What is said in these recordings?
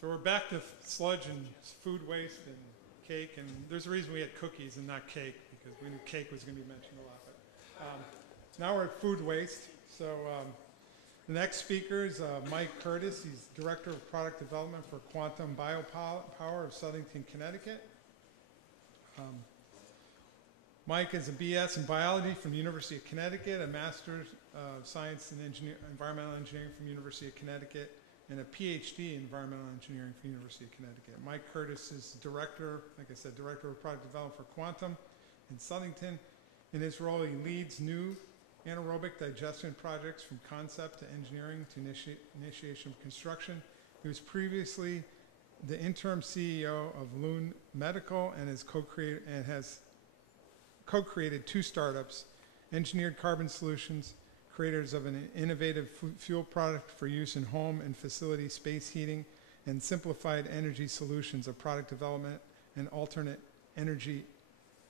So we're back to sludge and food waste and cake, and there's a reason we had cookies and not cake, because we knew cake was going to be mentioned a lot. But now we're at food waste. So the next speaker is Mike Curtis. He's Director of Product Development for Quantum Biopower of Southington, Connecticut. Mike is a BS in Biology from the University of Connecticut, a Master's of Science in Environmental Engineering from the University of Connecticut, and a PhD in Environmental Engineering from the University of Connecticut. Mike Curtis is Director, like I said, Director of Product Development for Quantum in Southington. In his role, he leads new anaerobic digestion projects from concept to engineering to initiation of construction. He was previously the interim CEO of Loon Medical and has co-created two startups, Engineered Carbon Solutions, creators of an innovative fuel product for use in home and facility space heating, and Simplified Energy Solutions, a product development and alternate energy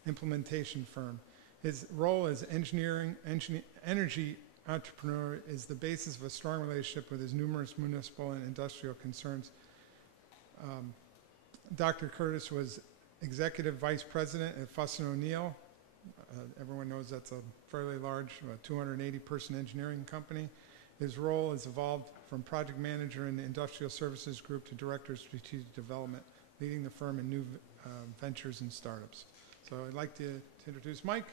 implementation firm. His role as energy entrepreneur is the basis of a strong relationship with his numerous municipal and industrial concerns. Dr. Curtis was Executive Vice President at Fuss & O'Neill. Everyone knows that's a fairly large 280-person engineering company. His role has evolved from project manager in the Industrial Services Group to Director of Strategic Development, leading the firm in new ventures and startups. So I'd like to introduce Mike.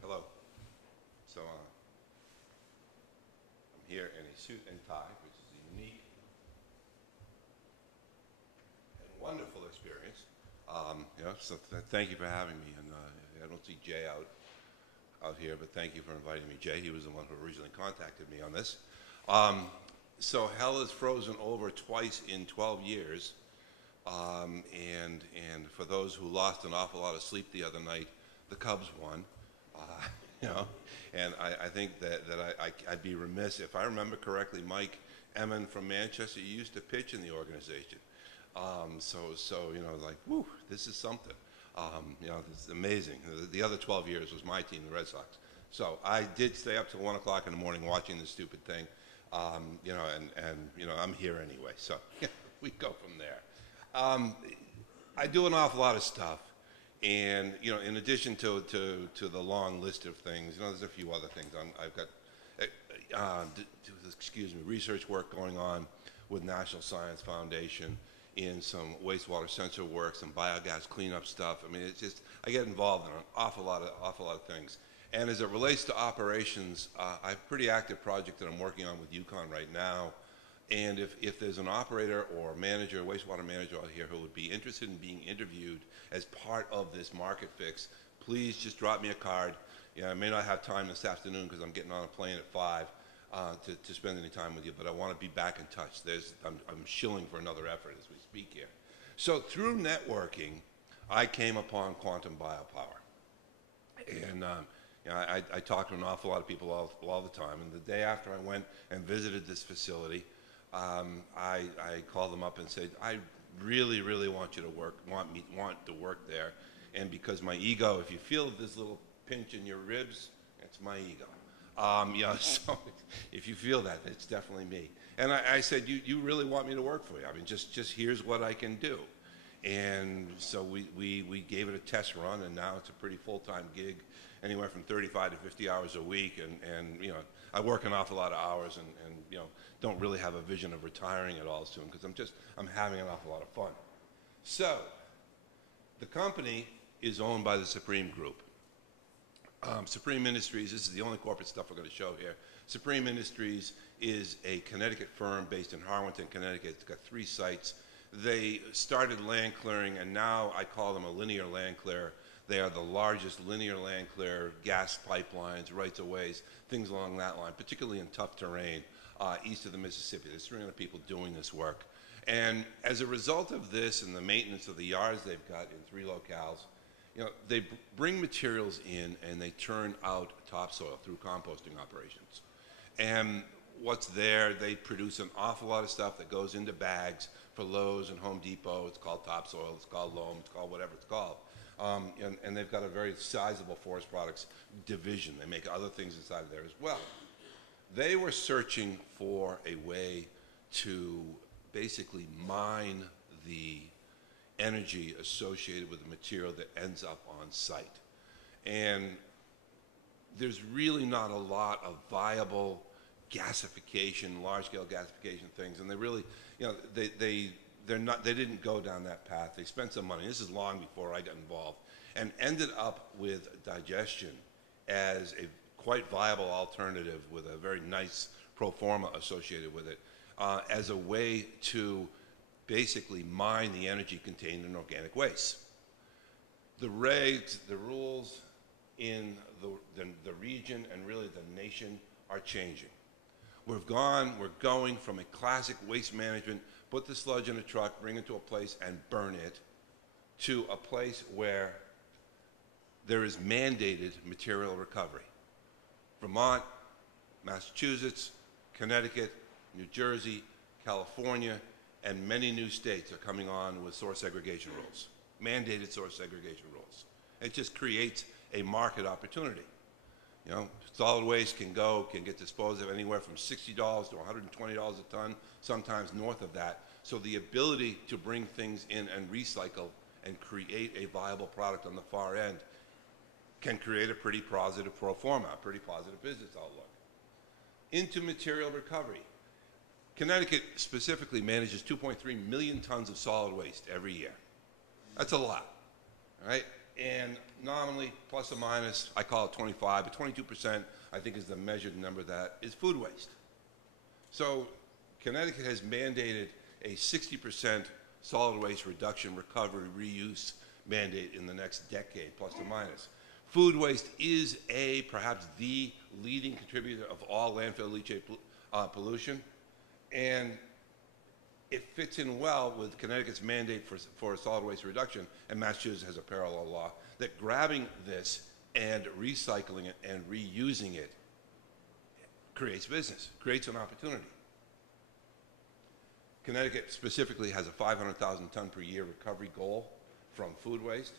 Hello. So I'm here in a suit and tie, which is a unique and wonderful experience. So thank you for having me. And I don't see Jay out here, but thank you for inviting me. Jay, he was the one who originally contacted me on this. So hell has frozen over twice in 12 years. And for those who lost an awful lot of sleep the other night, the Cubs won. And I think that I'd be remiss if I remember correctly. Mike Emmon from Manchester used to pitch in the organization, so like, whoo, this is something. This is amazing. The other 12 years was my team, the Red Sox. So I did stay up till 1 o'clock in the morning watching this stupid thing, and I'm here anyway. So we go from there. I do an awful lot of stuff. And in addition to the long list of things, there's a few other things. I've got, research work going on with National Science Foundation in some wastewater sensor work, some biogas cleanup stuff. I mean, it's just I get involved in an awful lot of things. And as it relates to operations, I have a pretty active project that I'm working on with UConn right now. And if there's an operator or manager, wastewater manager out here who would be interested in being interviewed as part of this market fix, please just drop me a card. I may not have time this afternoon because I'm getting on a plane at 5 to spend any time with you, but I want to be back in touch. I'm shilling for another effort as we speak here. So through networking, I came upon Quantum Biopower. And I talk to an awful lot of people all the time. And the day after I went and visited this facility, I called them up and said, I really, really want you to want to work there. And because my ego, if you feel this little pinch in your ribs, it's my ego. So if you feel that, it's definitely me. And I said, you really want me to work for you? I mean, just here's what I can do. And so we gave it a test run, and now it's a pretty full-time gig, anywhere from 35 to 50 hours a week. And I work an awful lot of hours and don't really have a vision of retiring at all soon because I'm having an awful lot of fun. So the company is owned by the Supreme Group. Supreme Industries, this is the only corporate stuff we're going to show here. Supreme Industries is a Connecticut firm based in Harwinton, Connecticut. It's got 3 sites. They started land clearing, and now I call them a linear land clear. They are the largest linear land clear, gas pipelines, rights-of-ways, things along that line, particularly in tough terrain east of the Mississippi. There's 300 people doing this work. And as a result of this and the maintenance of the yards they've got in 3 locales, they bring materials in and they turn out topsoil through composting operations. And what's there, they produce an awful lot of stuff that goes into bags for Lowe's and Home Depot. It's called topsoil, it's called loam, it's called whatever it's called. And they've got a very sizable forest products division. They make other things inside of there as well. They were searching for a way to basically mine the energy associated with the material that ends up on site. And there's really not a lot of viable gasification, large-scale gasification things, and they really, they didn't go down that path. They spent some money. This is long before I got involved, and ended up with digestion as a quite viable alternative with a very nice pro forma associated with it, as a way to basically mine the energy contained in organic waste. The regs, the rules in the region and really the nation are changing. We're going from a classic waste management, put the sludge in a truck, bring it to a place and burn it, to a place where there is mandated material recovery. Vermont, Massachusetts, Connecticut, New Jersey, California, and many new states are coming on with source segregation rules, mandated source segregation rules. It just creates a market opportunity. Solid waste can get disposed of anywhere from $60 to $120 a ton, sometimes north of that. So the ability to bring things in and recycle and create a viable product on the far end can create a pretty positive pro forma, a pretty positive business outlook. Into material recovery. Connecticut specifically manages 2.3 million tons of solid waste every year. That's a lot, right? And nominally, plus or minus, I call it 25, but 22% I think is the measured number that is food waste. So Connecticut has mandated a 60% solid waste reduction, recovery, reuse mandate in the next decade, plus or minus. Food waste is perhaps the leading contributor of all landfill leachate pollution, and it fits in well with Connecticut's mandate for solid waste reduction, and Massachusetts has a parallel law that grabbing this and recycling it and reusing it creates business, creates an opportunity. Connecticut specifically has a 500,000 ton per year recovery goal from food waste.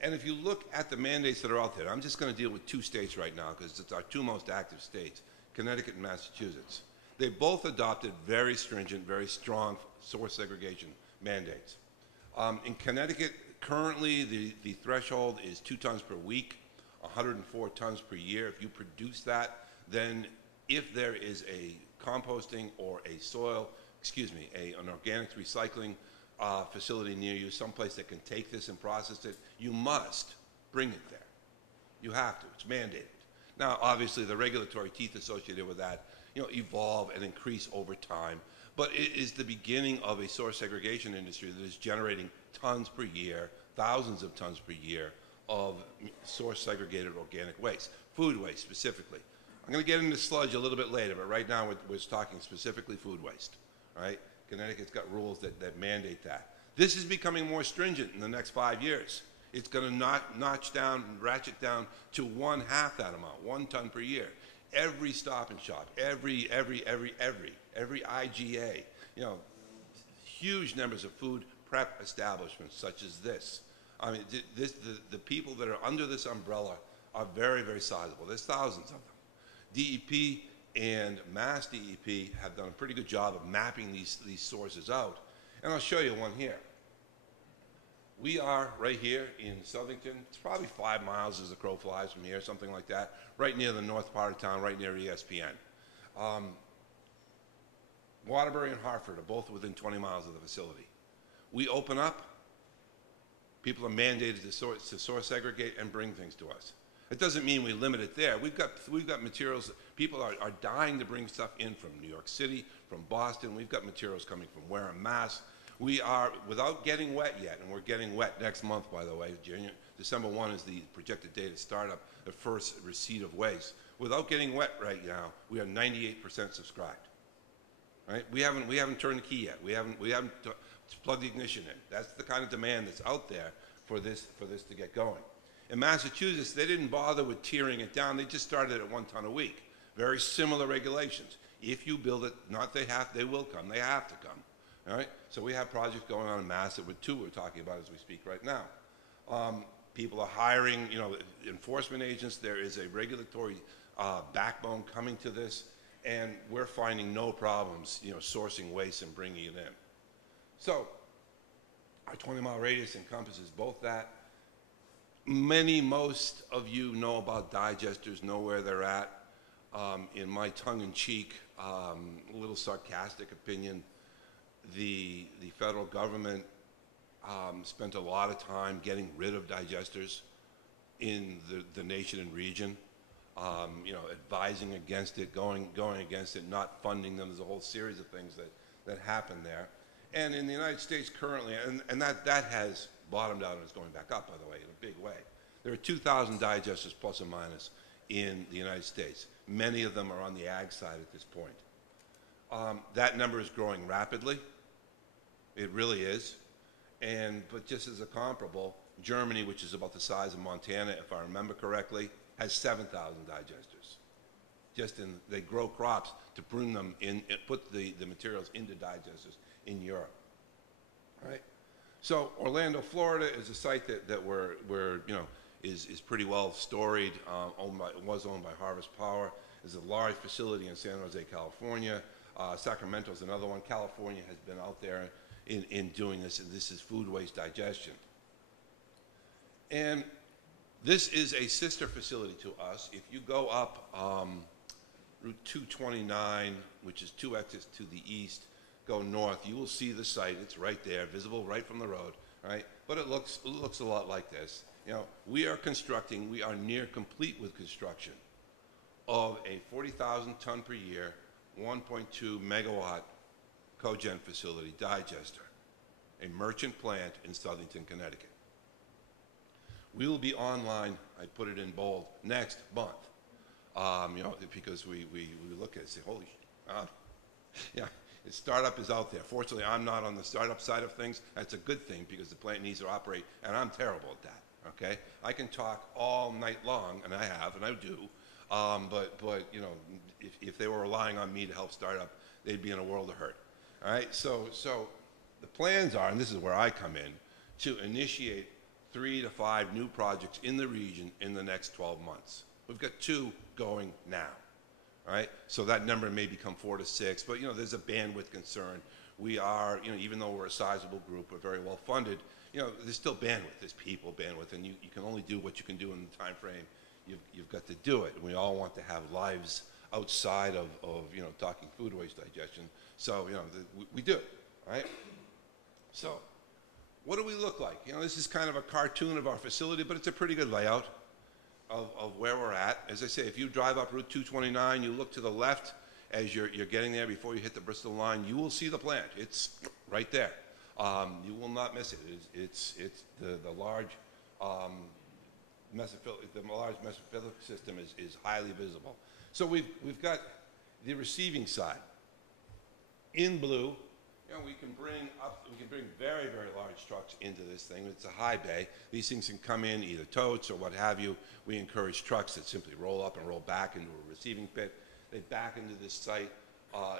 And if you look at the mandates that are out there, I'm just going to deal with two states right now because it's our two most active states, Connecticut and Massachusetts. They both adopted very stringent, very strong source segregation mandates. In Connecticut, currently the threshold is 2 tons per week, 104 tons per year. If you produce that, then if there is a composting or a an organics recycling facility near you, someplace that can take this and process it, you must bring it there. You have to. It's mandated. Now, obviously, the regulatory teeth associated with that evolve and increase over time, but it is the beginning of a source segregation industry that is generating tons per year, thousands of tons per year of source segregated organic waste, food waste specifically. I'm going to get into sludge a little bit later, but right now we're talking specifically food waste, right? Connecticut's got rules that mandate that. This is becoming more stringent in the next 5 years. It's going to ratchet down to 1/2 that amount, 1 ton per year. Every Stop and Shop, every IGA, huge numbers of food prep establishments such as this. I mean, the people that are under this umbrella are very, very sizable. There's thousands of them. DEP and Mass DEP have done a pretty good job of mapping these sources out. And I'll show you one here. We are right here in Southington. It's probably 5 miles as the crow flies from here, something like that, right near the north part of town, right near ESPN. Waterbury and Hartford are both within 20 miles of the facility. We open up, people are mandated to source segregate and bring things to us. It doesn't mean we limit it there. We've got materials. People are dying to bring stuff in from New York City, from Boston. We've got materials coming from Wareham, Mass. We are, without getting wet yet, and we're getting wet next month, by the way. December 1 is the projected date of startup, the first receipt of waste. Without getting wet right now, we are 98% subscribed. Right? We haven't turned the key yet. We haven't plugged the ignition in. That's the kind of demand that's out there for this to get going. In Massachusetts, they didn't bother with tiering it down. They just started at 1 ton a week. Very similar regulations. If you build it, they will come. They have to come. All right? So we have projects going on in Massett with 2 we're talking about as we speak right now. People are hiring, enforcement agents. There is a regulatory backbone coming to this, and we're finding no problems, sourcing waste and bringing it in. So our 20-mile radius encompasses both that. Most of you know about digesters, know where they're at. In my tongue-in-cheek, a little sarcastic opinion, the federal government spent a lot of time getting rid of digesters in the nation and region, advising against it, going against it, not funding them. There's a whole series of things that happen there. And in the United States currently, and that has bottomed out and is going back up, by the way, in a big way. There are 2,000 digesters plus or minus in the United States. Many of them are on the ag side at this point. That number is growing rapidly. It really is. But just as a comparable, Germany, which is about the size of Montana, if I remember correctly, has 7,000 digesters. They grow crops to bring them in, put the materials into digesters in Europe. All right? So Orlando, Florida is a site that is pretty well storied, was owned by Harvest Power. There's a large facility in San Jose, California. Sacramento is another one. California has been out there in doing this, and this is food waste digestion. And this is a sister facility to us. If you go up Route 229, which is 2 exits to the east, go north, you will see the site. It's right there, visible right from the road, right? But it looks a lot like this. We are near complete with construction of a 40,000 ton per year, 1.2 megawatt cogen facility digester, a merchant plant in Southington, Connecticut. We will be online, I put it in bold, next month. Because we look at it and say, holy, the startup is out there. Fortunately, I'm not on the startup side of things. That's a good thing because the plant needs to operate, and I'm terrible at that, okay? I can talk all night long, and I have, and I do, but if they were relying on me to help start up, they'd be in a world of hurt, all right? So the plans are, and this is where I come in, to initiate 3 to 5 new projects in the region in the next 12 months. We've got 2 going now. All right, so that number may become 4 to 6, but there's a bandwidth concern. We are, even though we're a sizable group, we're very well funded. There's still bandwidth. There's people bandwidth, and you can only do what you can do in the time frame you've got to do it. And we all want to have lives outside of talking food waste digestion. So we do, all right. So what do we look like? This is kind of a cartoon of our facility, but it's a pretty good layout of where we're at. As I say, if you drive up Route 229, you look to the left as you're getting there before you hit the Bristol line, you will see the plant. It's right there. You will not miss it. It's the large mesophilic system is highly visible. So we've got the receiving side. In blue, we can bring very, very large trucks into this thing. It's a high bay. These things can come in either totes or what have you. We encourage trucks that simply roll up and roll back into a receiving pit. They back into this site.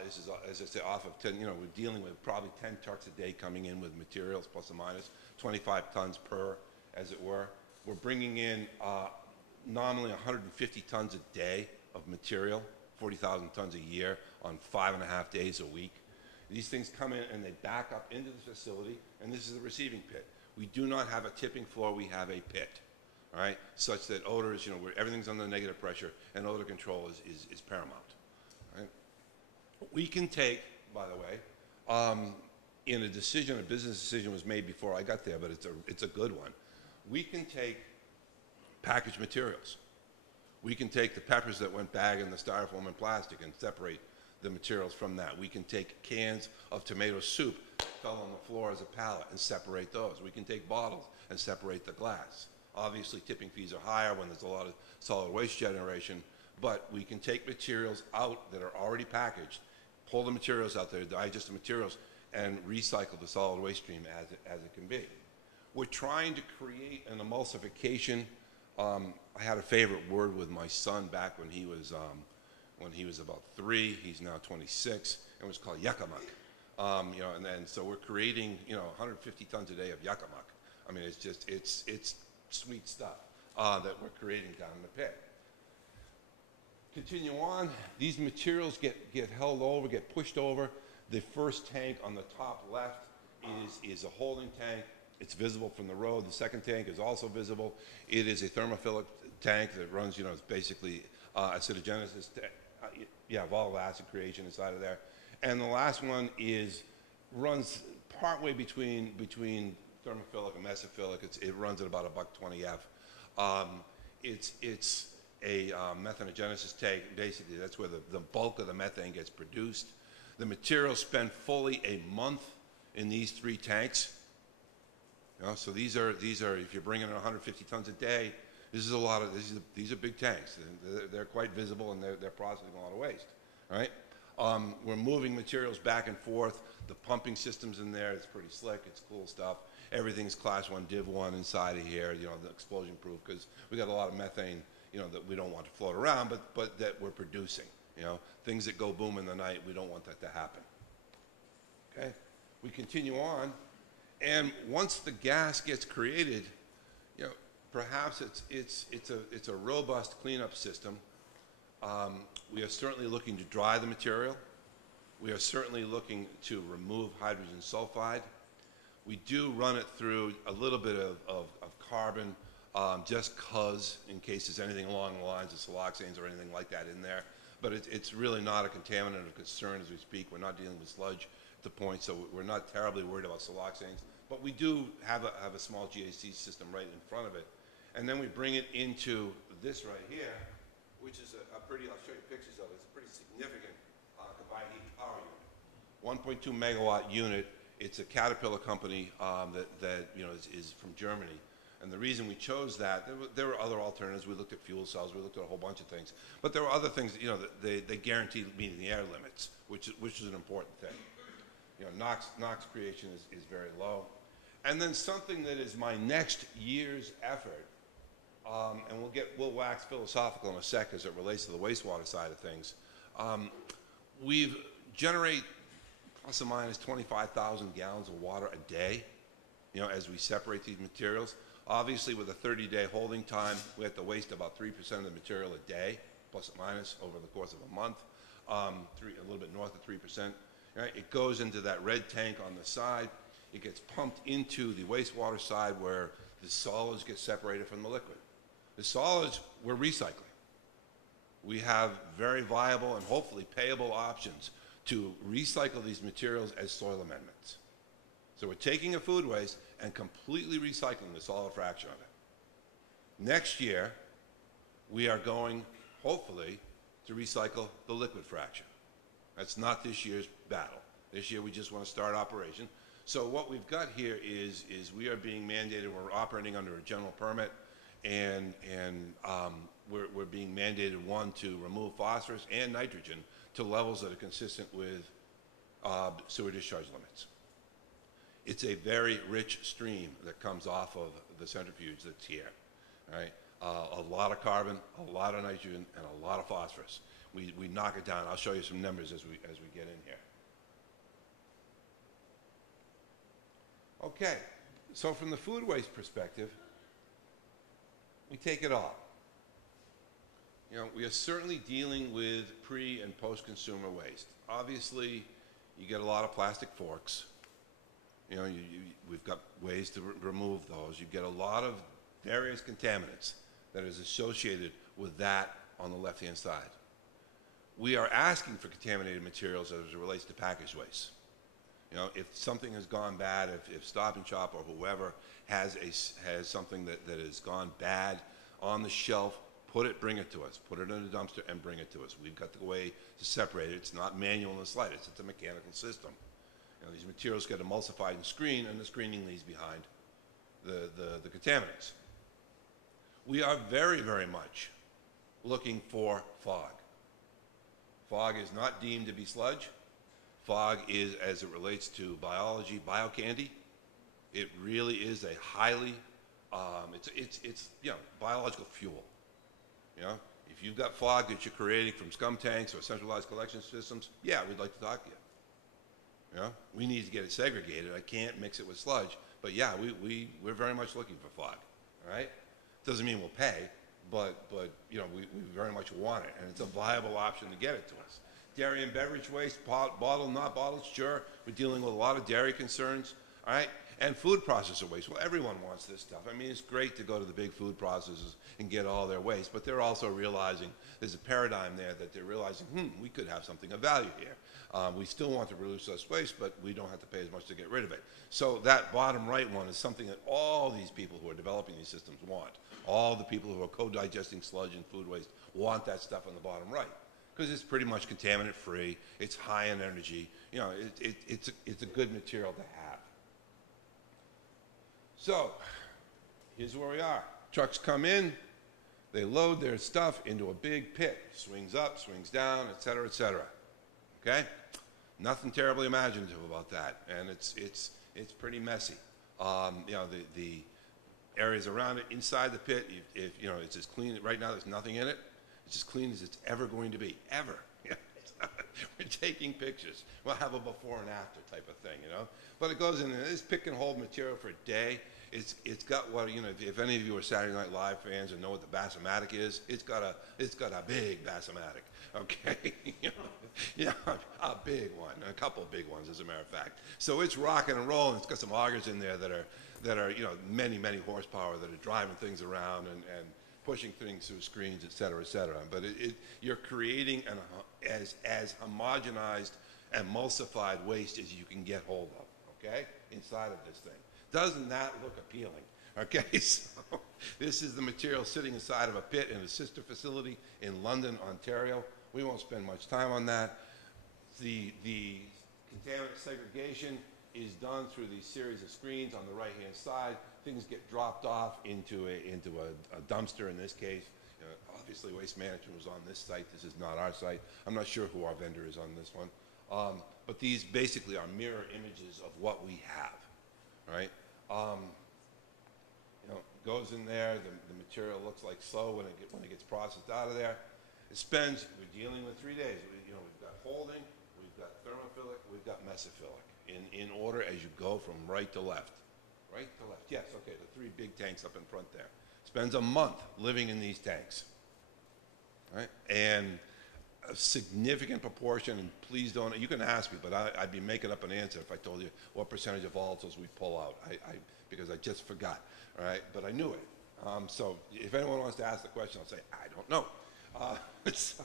This is, as I say, off of 10, we're dealing with probably 10 trucks a day coming in with materials, plus or minus, 25 tons per, as it were. We're bringing in nominally 150 tons a day of material, 40,000 tons a year on 5.5 days a week. These things come in and they back up into the facility, and this is the receiving pit. We do not have a tipping floor, we have a pit, all right, such that odors, where everything's under negative pressure, and odor control is paramount. Right? We can take, by the way, in a business decision was made before I got there, but it's a good one. We can take packaged materials. We can take the peppers that went bagged in the styrofoam and plastic and separate the materials from that. We can take cans of tomato soup that fell on the floor as a pallet and separate those. We can take bottles and separate the glass. Obviously, tipping fees are higher when there's a lot of solid waste generation, but we can take materials out that are already packaged, pull the materials out there, digest the materials, and recycle the solid waste stream as it can be. We're trying to create an emulsification. I had a favorite word with my son back when he was about 3. He's now 26, and it was called yuckamuck. You know, and then so we're creating, you know, 150 tons a day of yucca muck. I mean, it's just, it's sweet stuff that we're creating down in the pit. Continue on, these materials get held over, get pushed over. The first tank on the top left is a holding tank. It's visible from the road. The second tank is also visible. It is a thermophilic tank that runs, you know, it's basically acidogenesis, volatile acid creation inside of there. And the last one runs partway between thermophilic and mesophilic. It runs at about a $1.20 F. It's a methanogenesis tank. Basically, that's where the bulk of the methane gets produced. The materials spend fully a month in these 3 tanks. You know, so these are if you're bringing in 150 tons a day, this is a lot of these are big tanks. They're quite visible, and they're processing a lot of waste. All right. We're moving materials back and forth. The pumping system's in there. It's pretty slick. It's cool stuff. Everything's Class 1, Div 1 inside of here. You know, the explosion proof, because we got a lot of methane, you know, that we don't want to float around, but that we're producing. You know, things that go boom in the night, we don't want that to happen. Okay, we continue on, and once the gas gets created, you know, perhaps it's a robust cleanup system. We are certainly looking to dry the material. We are certainly looking to remove hydrogen sulfide. We do run it through a little bit of carbon, just because in case there's anything along the lines of siloxanes or anything like that in there. But it's really not a contaminant of concern as we speak. We're not dealing with sludge at the point, so we're not terribly worried about siloxanes. But we do have a small GAC system right in front of it. And then we bring it into this right here, which is a pretty, I'll show you pictures of it. It's a pretty significant combined heat power unit. 1.2 megawatt unit. It's a Caterpillar company that you know is from Germany. And the reason we chose that, there were other alternatives. We looked at fuel cells. We looked at a whole bunch of things. But there were other things, you know, that they guaranteed meeting the air limits, which is an important thing. You know, NOx creation is very low. And then something that is my next year's effort, and we'll wax philosophical in a sec as it relates to the wastewater side of things. We've generate plus or minus 25,000 gallons of water a day, you know, as we separate these materials. Obviously, with a 30-day holding time, we have to waste about 3% of the material a day, plus or minus, over the course of a month, a little bit north of 3%. Right? It goes into that red tank on the side. It gets pumped into the wastewater side where the solids get separated from the liquid. The solids, we're recycling. We have very viable and hopefully payable options to recycle these materials as soil amendments. So we're taking a food waste and completely recycling the solid fraction of it. Next year, we are going, hopefully, to recycle the liquid fraction. That's not this year's battle. This year we just want to start operation. So what we've got here is we are being mandated, we're operating under a general permit, and we're being mandated, one, to remove phosphorus and nitrogen to levels that are consistent with sewer discharge limits. It's a very rich stream that comes off of the centrifuge that's here, right? A lot of carbon, a lot of nitrogen, and a lot of phosphorus. We knock it down. I'll show you some numbers as we get in here. Okay, so from the food waste perspective, we take it all. You know, we are certainly dealing with pre- and post-consumer waste. Obviously, you get a lot of plastic forks. You know, we've got ways to remove those. You get a lot of various contaminants that is associated with that on the left-hand side. We are asking for contaminated materials as it relates to package waste. You know, if something has gone bad, if Stop and Shop or whoever has something that has gone bad on the shelf, bring it to us. Put it in a dumpster and bring it to us. We've got the way to separate it. It's not manual in the slightest. It's a mechanical system. You know, these materials get emulsified and screened, and the screening leaves behind the contaminants. We are very, very much looking for fog. Fog is not deemed to be sludge. Fog is, as it relates to biology, biocandy. It really is a highly, it's you know, biological fuel. You know, if you've got fog that you're creating from scum tanks or centralized collection systems, yeah, we'd like to talk to you. You know, we need to get it segregated. I can't mix it with sludge. But yeah, we're very much looking for fog. All right? Doesn't mean we'll pay, but you know, we very much want it, and it's a viable option to get it to us. Dairy and beverage waste, bottled, not bottled, sure. We're dealing with a lot of dairy concerns. All right? And food processor waste. Well, everyone wants this stuff. I mean, it's great to go to the big food processors and get all their waste, but they're also realizing there's a paradigm there that they're realizing, we could have something of value here. We still want to reduce less waste, but we don't have to pay as much to get rid of it. So that bottom right one is something that all these people who are developing these systems want. All the people who are co-digesting sludge and food waste want that stuff on the bottom right, because it's pretty much contaminant free. It's high in energy. You know, it's a good material to have. So, here's where we are. Trucks come in, they load their stuff into a big pit. Swings up, swings down, et cetera, okay? Nothing terribly imaginative about that, and it's pretty messy. You know, the areas around it, inside the pit, if you know, it's as clean, right now there's nothing in it. It's as clean as it's ever going to be, ever. We're taking pictures. We'll have a before and after type of thing, you know. But it goes in there. It's pick and hold material for a day. It's got what, you know, if any of you are Saturday Night Live fans and know what the Bassomatic is, it's got a big Bassomatic, okay? Yeah, a big one, a couple of big ones as a matter of fact. So it's rocking and rolling. It's got some augers in there that are you know, many horsepower that are driving things around and pushing things through screens, et cetera, But you're creating as homogenized, emulsified waste as you can get hold of, okay, inside of this thing. Doesn't that look appealing? Okay, so this is the material sitting inside of a pit in a sister facility in London, Ontario. We won't spend much time on that. The contaminant segregation is done through these series of screens on the right-hand side. Things get dropped off into a dumpster in this case. You know, obviously, Waste Management was on this site. This is not our site. I'm not sure who our vendor is on this one. But these basically are mirror images of what we have, right? You know, goes in there. The material looks like so when it gets processed out of there. It spends. We're dealing with 3 days. You know, we've got holding, we've got thermophilic, we've got mesophilic in order as you go from right to left. Right to left. Yes. Okay. The 3 big tanks up in front there. Spends a month living in these tanks. Right, and a significant proportion, and please don't, you can ask me, but I'd be making up an answer if I told you what percentage of volatiles we pull out, because I just forgot, all right, but I knew it. So if anyone wants to ask the question, I'll say, I don't know. So,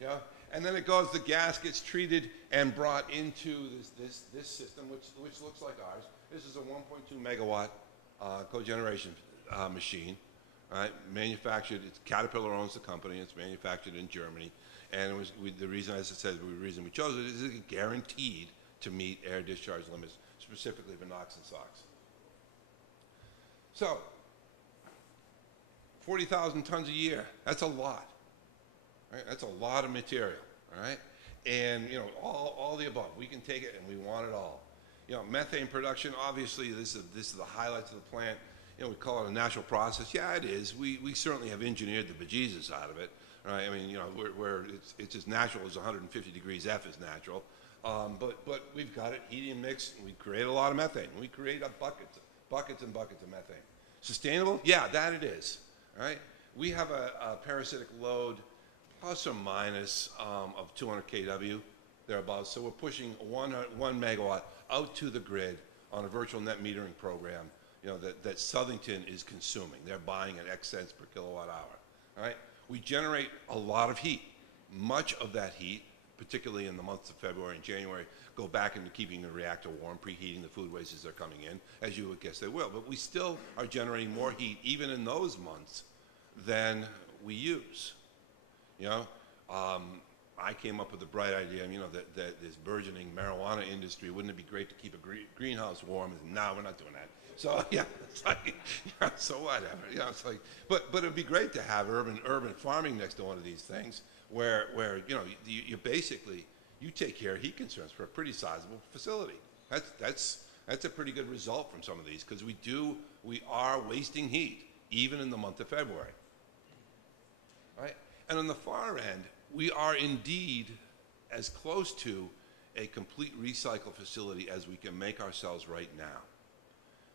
you know, and then it goes, the gas gets treated and brought into this system, which looks like ours. This is a 1.2 megawatt cogeneration machine. Right, manufactured. Caterpillar owns the company. It's manufactured in Germany, and it was the reason, as I said, the reason we chose it is it's guaranteed to meet air discharge limits, specifically for NOx and SOx. So, 40,000 tons a year. That's a lot. Right? That's a lot of material. All right, and you know, all the above. We can take it, and we want it all. You know, methane production. Obviously, this is the highlights of the plant. You know, we call it a natural process. Yeah, it is. We certainly have engineered the bejesus out of it. Right? I mean, you know, it's as natural as 150 degrees F is natural. But we've got it heating mixed, and we create a lot of methane. We create buckets and buckets of methane. Sustainable? Yeah, that it is. Right? We have a parasitic load plus or minus of 200 kW thereabouts. So we're pushing 1 megawatt out to the grid on a virtual net metering program. You know, that Southington is consuming. They're buying at X cents per kilowatt hour. All right? We generate a lot of heat. Much of that heat, particularly in the months of February and January, go back into keeping the reactor warm, preheating the food waste as they're coming in, as you would guess they will. But we still are generating more heat, even in those months, than we use. You know, I came up with the bright idea, you know, that this burgeoning marijuana industry, wouldn't it be great to keep a greenhouse warm? And no, we're not doing that. So yeah, it's like, yeah, so whatever. You know, it's like, but it'd be great to have urban farming next to one of these things, where you know, you basically you take care of heat concerns for a pretty sizable facility. That's a pretty good result from some of these, because we are wasting heat even in the month of February. Right, and on the far end, we are indeed as close to a complete recycle facility as we can make ourselves right now.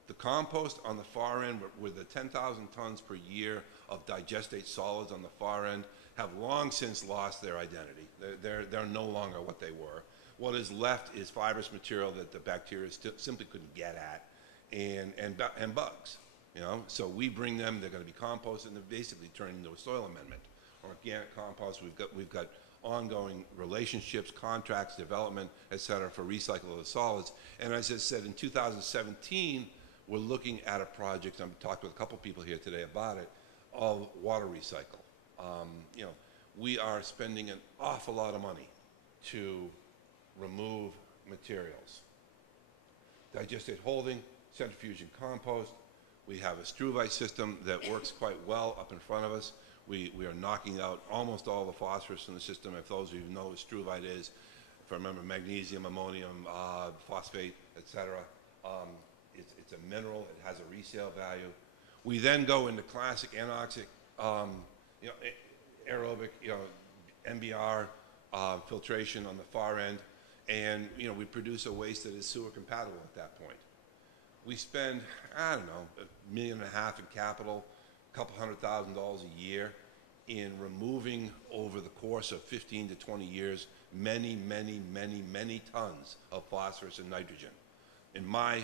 The compost on the far end, with the 10,000 tons per year of digestate solids on the far end, have long since lost their identity. They're no longer what they were. What is left is fibrous material that the bacteria simply couldn't get at, and bugs. You know, so we bring them. They're going to be composted, and they're basically turned into a soil amendment. Organic compost. We've got ongoing relationships, contracts, development, et cetera, for recycle of the solids. And as I said, in 2017, we're looking at a project. I've talked with a couple people here today about it, of water recycle. You know, we are spending an awful lot of money to remove materials. Digestate holding, centrifuge and compost. We have a struvite system that works quite well up in front of us. We are knocking out almost all the phosphorus in the system. If those of you know what struvite is, if I remember, magnesium, ammonium, phosphate, etc. It's a mineral. It has a resale value. We then go into classic anoxic, you know, aerobic, you know, MBR filtration on the far end, and you know, we produce a waste that is sewer compatible at that point. We spend, I don't know, $1.5 million in capital, a couple $100,000 a year in removing, over the course of 15 to 20 years, many, many, many, many tons of phosphorus and nitrogen. In my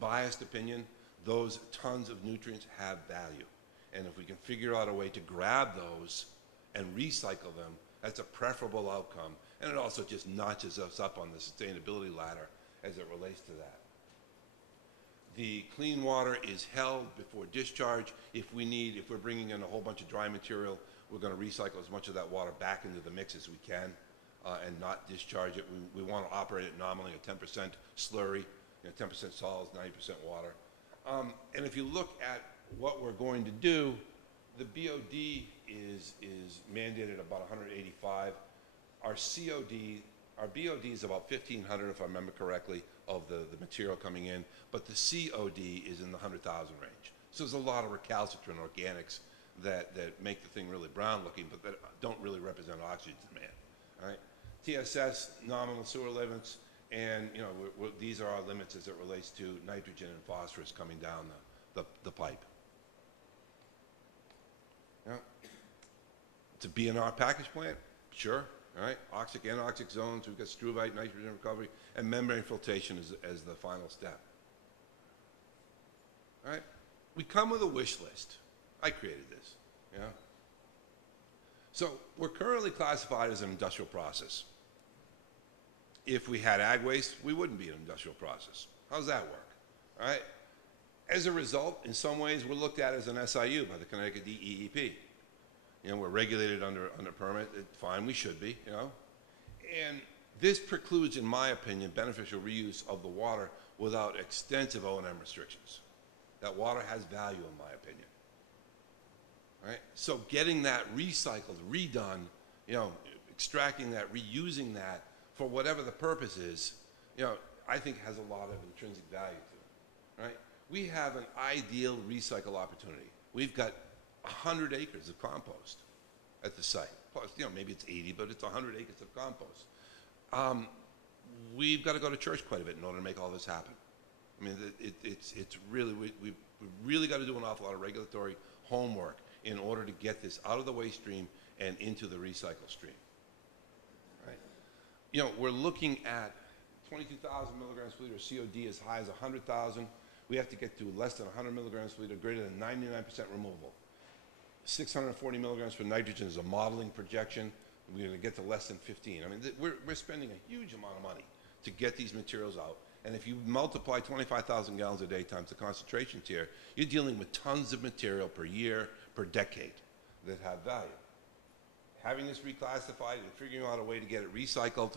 biased opinion, those tons of nutrients have value. And if we can figure out a way to grab those and recycle them, that's a preferable outcome. And it also just notches us up on the sustainability ladder as it relates to that. The clean water is held before discharge. If we're bringing in a whole bunch of dry material, we're going to recycle as much of that water back into the mix as we can and not discharge it. We want to operate it nominally at 10% slurry, you know, 10% solids, 90% water. And if you look at what we're going to do, the BOD is mandated about 185. Our BOD is about 1,500, if I remember correctly, of the material coming in, but the COD is in the 100,000 range. So there's a lot of recalcitrant organics that make the thing really brown looking, but that don't really represent oxygen demand. All right? TSS, nominal sewer limits, and you know, these are our limits as it relates to nitrogen and phosphorus coming down the pipe. Yeah. It's a BNR package plant, sure. All right, oxic, anoxic zones, we've got struvite, nitrogen recovery, and membrane filtration as the final step. All right, we come with a wish list. I created this, yeah. So we're currently classified as an industrial process. If we had ag waste, we wouldn't be an industrial process. How does that work? All right, as a result, in some ways, we're looked at as an SIU by the Connecticut DEEP. You know, we're regulated under permit. Fine, we should be, you know. And this precludes, in my opinion, beneficial reuse of the water without extensive O&M restrictions. That water has value, in my opinion. Right? So getting that recycled, redone, you know, extracting that, reusing that for whatever the purpose is, you know, I think has a lot of intrinsic value to it. Right? We have an ideal recycle opportunity. We've got 100 acres of compost at the site. Plus, you know, maybe it's 80, but it's 100 acres of compost. We've got to go to church quite a bit in order to make all this happen. I mean, it's really, we've really got to do an awful lot of regulatory homework in order to get this out of the waste stream and into the recycle stream. Right? You know, we're looking at 22,000 milligrams per liter COD as high as 100,000. We have to get to less than 100 milligrams per liter, greater than 99% removal. 640 milligrams per nitrogen is a modeling projection. We're going to get to less than 15. I mean, we're spending a huge amount of money to get these materials out. And if you multiply 25,000 gallons a day times the concentrations here, you're dealing with tons of material per year, per decade that have value. Having this reclassified and figuring out a way to get it recycled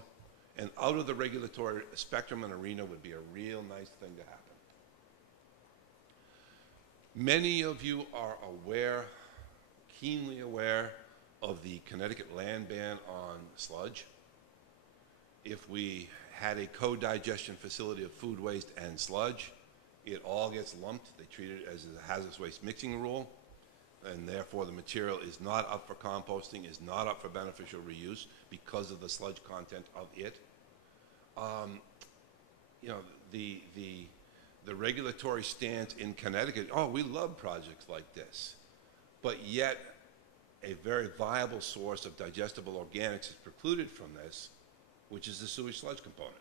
and out of the regulatory spectrum and arena would be a real nice thing to happen. Many of you are aware, keenly aware, of the Connecticut land ban on sludge. If we had a co-digestion facility of food waste and sludge, it all gets lumped. They treat it as a hazardous waste mixing rule, and therefore the material is not up for composting, is not up for beneficial reuse because of the sludge content of it. you know, the regulatory stance in Connecticut, oh, we love projects like this. But yet, a very viable source of digestible organics is precluded from this, which is the sewage sludge component.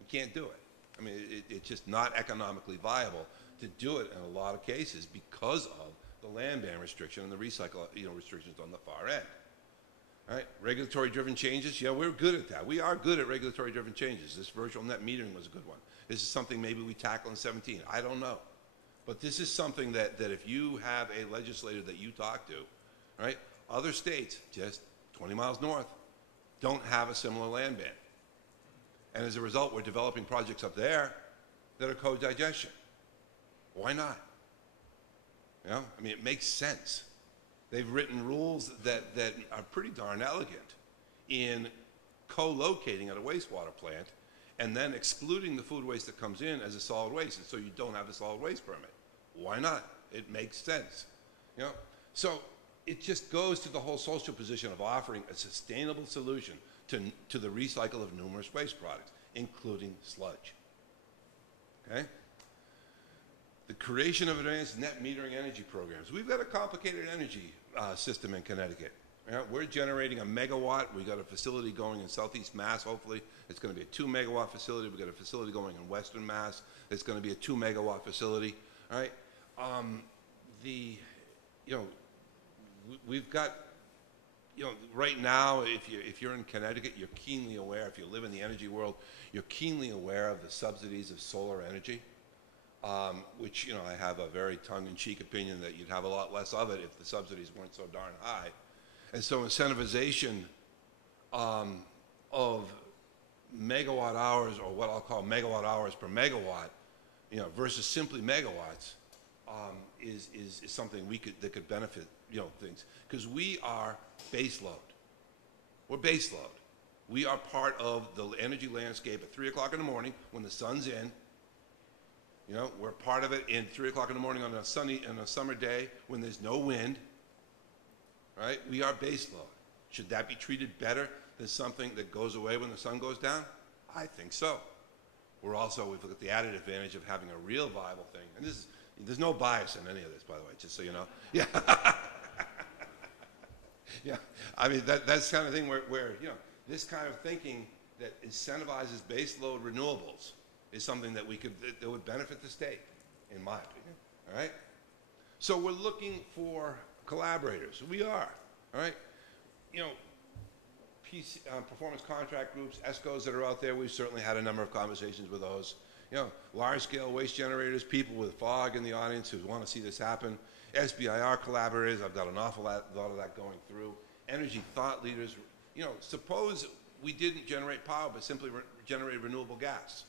You can't do it. I mean, it's just not economically viable to do it in a lot of cases because of the land ban restriction and the recycle, restrictions on the far end. All right, regulatory-driven changes, yeah, we're good at that. We are good at regulatory-driven changes. This virtual net metering was a good one. This is something maybe we tackle in 17. I don't know. But this is something that if you have a legislator that you talk to, right, other states, just 20 miles north, don't have a similar land ban. And as a result, we're developing projects up there that are co-digestion. Why not? You know, I mean, it makes sense. They've written rules that are pretty darn elegant in co-locating at a wastewater plant and then excluding the food waste that comes in as a solid waste, and so you don't have a solid waste permit. Why not? It makes sense. You know? So it just goes to the whole social position of offering a sustainable solution to the recycle of numerous waste products, including sludge. Okay? The creation of advanced net metering energy programs. We've got a complicated energy system in Connecticut. You know, we're generating a megawatt. We've got a facility going in Southeast Mass, hopefully. It's going to be a 2 megawatt facility. We've got a facility going in Western Mass. It's going to be a 2 megawatt facility. All right? We've got, right now, if you're in Connecticut, you're keenly aware, if you live in the energy world, you're keenly aware of the subsidies of solar energy. Which, I have a very tongue-in-cheek opinion that you'd have a lot less of it if the subsidies weren't so darn high. And so incentivization of megawatt hours, or what I'll call megawatt hours per megawatt, versus simply megawatts, is something that could benefit, things. Because we are base load. We're base load. We are part of the energy landscape at 3 o'clock in the morning when the sun's in. We're part of it in 3 o'clock in the morning on a summer day when there's no wind, right? We are base load. Should that be treated better than something that goes away when the sun goes down? I think so. We've got the added advantage of having a real viable thing. And there's no bias in any of this, by the way, just so you know. Yeah. Yeah. I mean, that's the kind of thing where this kind of thinking that incentivizes base load renewables is something that that would benefit the state, in my opinion. All right? So we're looking for collaborators. We are. All right? Performance contract groups, ESCOs that are out there, we've certainly had a number of conversations with those. Large-scale waste generators, people with FOG in the audience who want to see this happen. SBIR collaborators, I've got an awful lot of that going through. Energy thought leaders. Suppose we didn't generate power but simply generated renewable gas.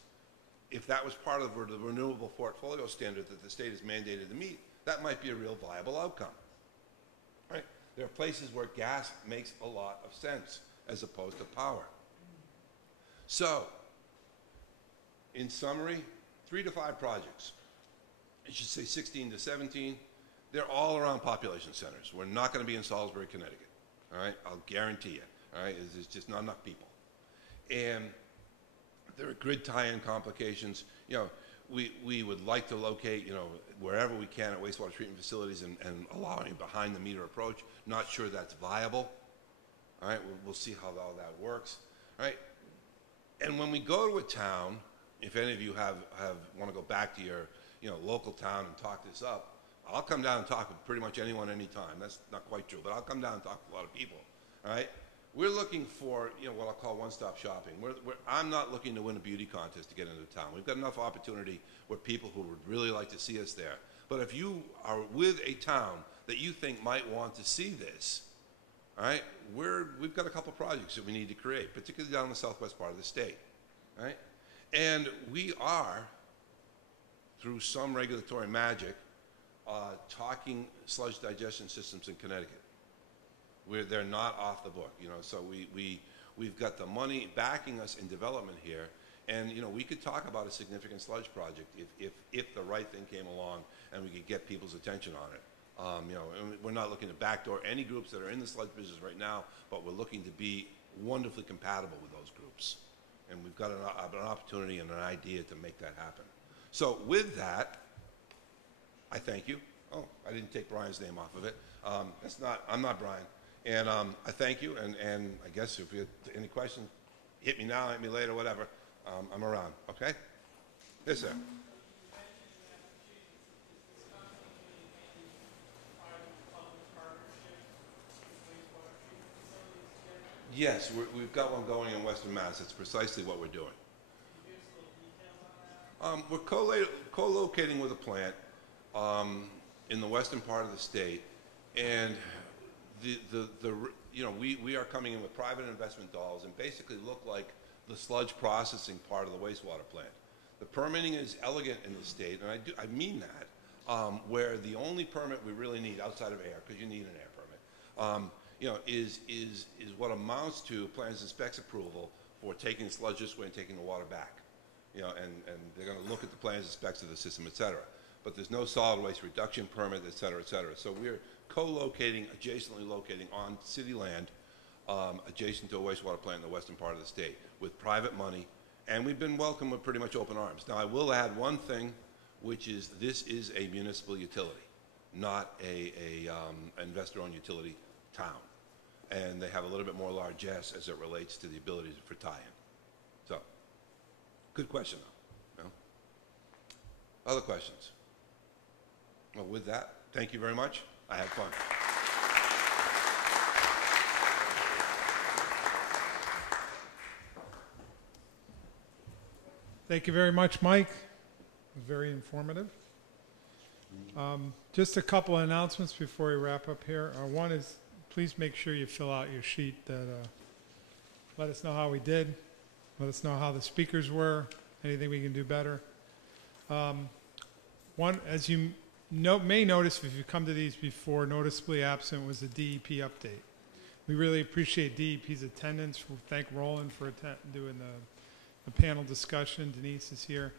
If that was part of the renewable portfolio standard that the state is mandated to meet, that might be a real viable outcome. Right? There are places where gas makes a lot of sense as opposed to power. So, in summary, 3 to 5 projects. I should say 16 to 17. They're all around population centers. We're not going to be in Salisbury, Connecticut. All right? I'll guarantee you. All right? There's just not enough people. And there are grid tie-in complications. We would like to locate, wherever we can at wastewater treatment facilities and allowing behind-the-meter approach. Not sure that's viable. All right, we'll see how all that works. All right, and when we go to a town, if any of you want to go back to your, local town and talk this up, I'll come down and talk with pretty much anyone anytime. That's not quite true, but I'll come down and talk to a lot of people. All right. We're looking for, what I'll call one-stop shopping. I'm not looking to win a beauty contest to get into town. We've got enough opportunity where people who would really like to see us there. But if you are with a town that you think might want to see this, all right, we've got a couple projects that we need to create, particularly down in the southwest part of the state, all right? And we are, through some regulatory magic, talking sludge digestion systems in Connecticut. They're not off the book, so we've got the money backing us in development here, and we could talk about a significant sludge project if the right thing came along and we could get people's attention on it. And we're not looking to backdoor any groups that are in the sludge business right now, but we're looking to be wonderfully compatible with those groups. And we've got an opportunity and an idea to make that happen. So with that, I thank you. Oh, I didn't take Brian's name off of it. I'm not Brian. And I thank you, and I guess if you have any questions, hit me now, hit me later, whatever. I'm around, okay? Yes, sir. Yes, we've got one going in Western Mass. It's precisely what we're doing. We're co-locating with a plant in the western part of the state, and we are coming in with private investment dollars and basically look like the sludge processing part of the wastewater plant. The permitting is elegant in the state, and I mean that, where the only permit we really need outside of air, because you need an air permit, is what amounts to plans and specs approval for taking the sludge this way and taking the water back. And they're going to look at the plans and specs of the system, et cetera. But there's no solid waste reduction permit, et cetera, et cetera. So we're co-locating, adjacently locating on city land, adjacent to a wastewater plant in the western part of the state with private money, and we've been welcomed with pretty much open arms. Now, I will add one thing, which is this is a municipal utility, not a investor-owned utility town. And they have a little bit more largesse as it relates to the ability for tie-in. So, good question, though. Other questions? Well, with that, thank you very much. I had fun. Thank you very much, Mike. It was very informative. Just a couple of announcements before we wrap up here. One is, please make sure you fill out your sheet that let us know how we did, let us know how the speakers were, anything we can do better. One, as you may notice if you come to these before, noticeably absent was the DEP update. We really appreciate DEP's attendance. We'll thank Roland for doing the panel discussion. Denise is here.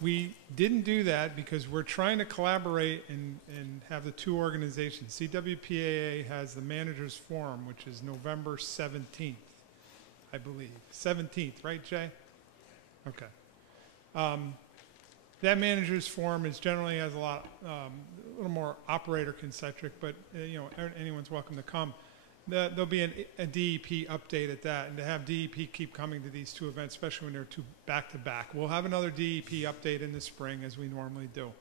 We didn't do that because we're trying to collaborate and have the two organizations. CWPAA has the Managers Forum, which is November 17th, I believe. 17th, right, Jay? Okay. That Managers Forum generally has a little more operator-concentric, but anyone's welcome to come. There'll be a DEP update at that, and to have DEP keep coming to these two events, especially when they're two back-to-back. We'll have another DEP update in the spring, as we normally do.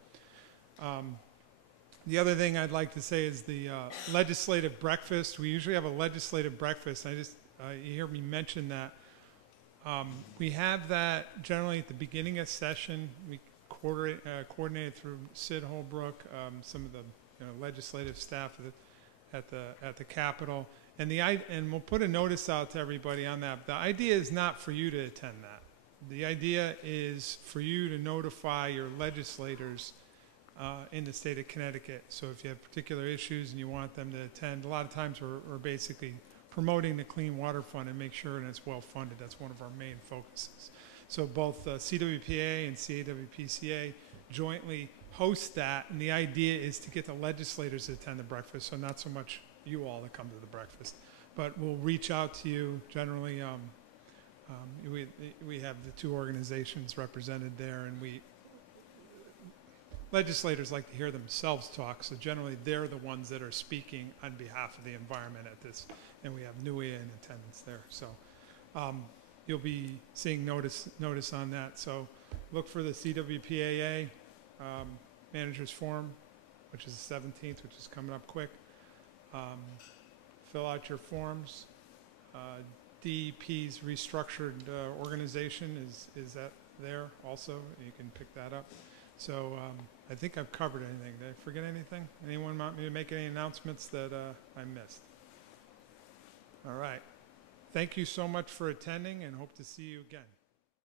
The other thing I'd like to say is the legislative breakfast. We usually have a legislative breakfast. You hear me mention that. We have that generally at the beginning of session. We coordinated through Sid Holbrook, some of the legislative staff at the Capitol, and we'll put a notice out to everybody on that. The idea is not for you to attend that. The idea is for you to notify your legislators in the state of Connecticut. So if you have particular issues and you want them to attend, a lot of times we're basically promoting the Clean Water Fund and make sure that it's well funded. That's one of our main focuses. So both CWPA and CAWPCA jointly host that, and the idea is to get the legislators to attend the breakfast, so not so much you all that come to the breakfast. But we'll reach out to you. Generally, we have the two organizations represented there, and legislators like to hear themselves talk, so generally they're the ones that are speaking on behalf of the environment at this, and we have NUIA in attendance there. So you'll be seeing notice on that. So look for the CWPAA Managers Forum, which is the 17th, which is coming up quick. Fill out your forms. DEP's restructured organization is that there also. You can pick that up. So I think I've covered anything. Did I forget anything? Anyone want me to make any announcements that I missed? All right. Thank you so much for attending, and hope to see you again.